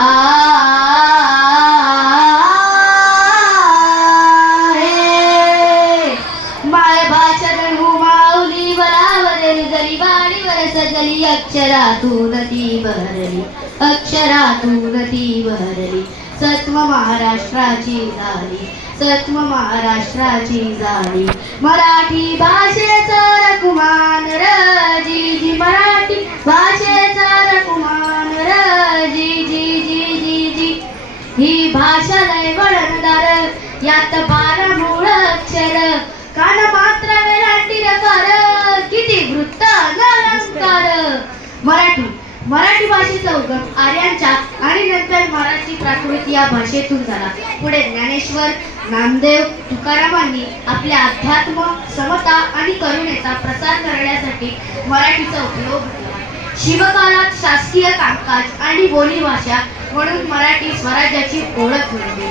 A hey my भाषा जणू माऊली वरावरली जरी वाडीवर सजली अक्षरातून ती बहरली अक्षरातून ती बहरली सत्व महाराष्ट्राची झाली सत्व महाराष्ट्राची झाली मराठी भाषेचा रकुमान जी जी मराठी भाषेचा रकुमान जी जी जी जी जी ही भाषा लय वळणदार यात 12 मूळ अक्षर कान मात्र वेलांटी रकार किती वृत्त अलंकार मराठी मराठी भाषेचा उगम आर्यांच्या आणि नंतर मराठी प्राकृत या भाषेतून झाला. पुढे ज्ञानेश्वर नामदेव तुकारामांनी आपल्या अध्यात्म समता आणि करुणेचा प्रसार करण्यासाठी मराठीचा उपयोग केला. शिवकालात शासकीय कामकाज आणि बोलीभाषा म्हणून मराठी स्वराज्याची ओळख मिळाली.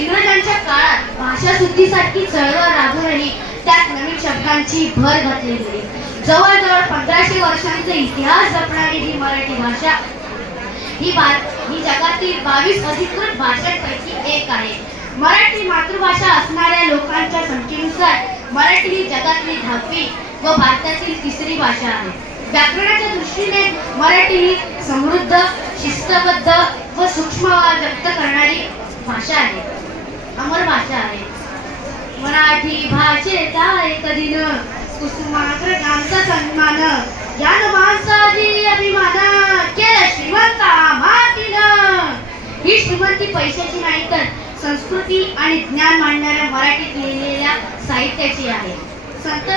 इंग्रजांच्या काळात भाषा शुद्धीसाठी चळवळ राबवूनही त्यात नवीन शब्दांची भर घातली गेली. जवळजवळ 1500 वर्षांचा इतिहास जपणारी ही मराठी भाषा ही जगातील 22 अधिकृत भाषांपैकी एक आहे. मराठी मातृभाषा असणाऱ्या लोकांच्या संख्येनुसार मराठी ही जगातली 10वी व भारतातील 3री भाषा आहे. व्याकरणाच्या दृष्टीने मराठी ही समृद्ध, शिस्तबद्ध व सूक्ष्म व्यक्त करणारी भाषा आहे. अमर भाषा आहे. मराठी भाषेचा एक दिन कुसुमाग्रजांचा सन्मान यान माणसाची अभिमान केलं श्रीमंता मातीनं. ही श्रीमंती पैशाची नाही तर संस्कृती आणि ज्ञान मांडणाऱ्या मराठीत लिहिलेल्या साहित्याची आहे. संत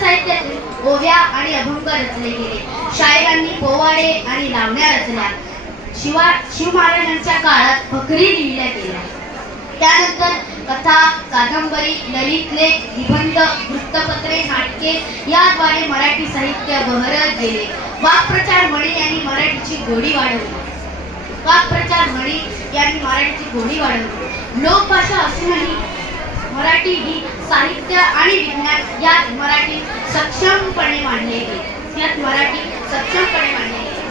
साहित्यातून ओव्या आणि अभंग रचले गेले. शायरांनी पोवाडे आणि लावण्या रचल्या. शिव महाराजांच्या काळात फकरी लिहिल्या गेल्या. त्यानंतर कथा, कादंबरी, ललित लेख, निबंध, वृत्तपत्रे, नाटके याद्वारे मराठी साहित्य बहरत गेले. वाक्प्रचार म्हणी यांनी मराठीची गोडी वाढवली. लोकभाषा असूनही मराठी ही साहित्य आणि विज्ञान यात मराठी सक्षमपणे मांडले गेले.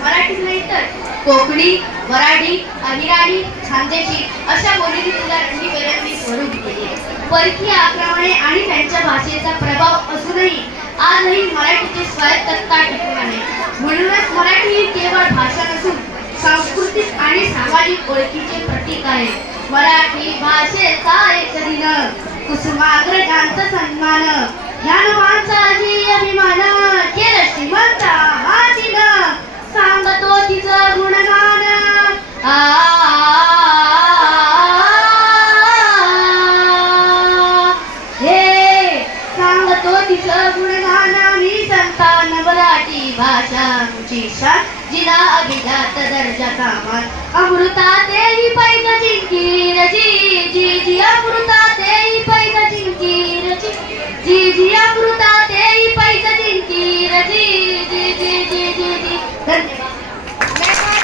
मराठीत नाही तर कोकणी, वराडी, अहिराणी, खानदेशी अशा बोलीने तिला रंगीबेरंगी स्वरूप दिले. परकीय आक्रमणे आणि त्यांच्या भाषेचा प्रभाव असूनही आजही मराठीची स्वायत्तता टिकून आहे. म्हणूनच मराठी ही केवळ भाषा नसून सांस्कृतिक आणि सामाजिक ओळखीचे प्रतीक आहे. मराठी भाषेचा एक दिन कुसुमाग्रजांचा सन्मान यान माणसाची अभिमान केलं श्रीमंता मातीनं सांगतो तिचं गुणगान. हे सांगतो तिचं गुणगान मी संतान मराठी भाषांची शान जिला अभिजात दर्जा कामात अमृता देवी पैज जिंकी जी जी जी अमृता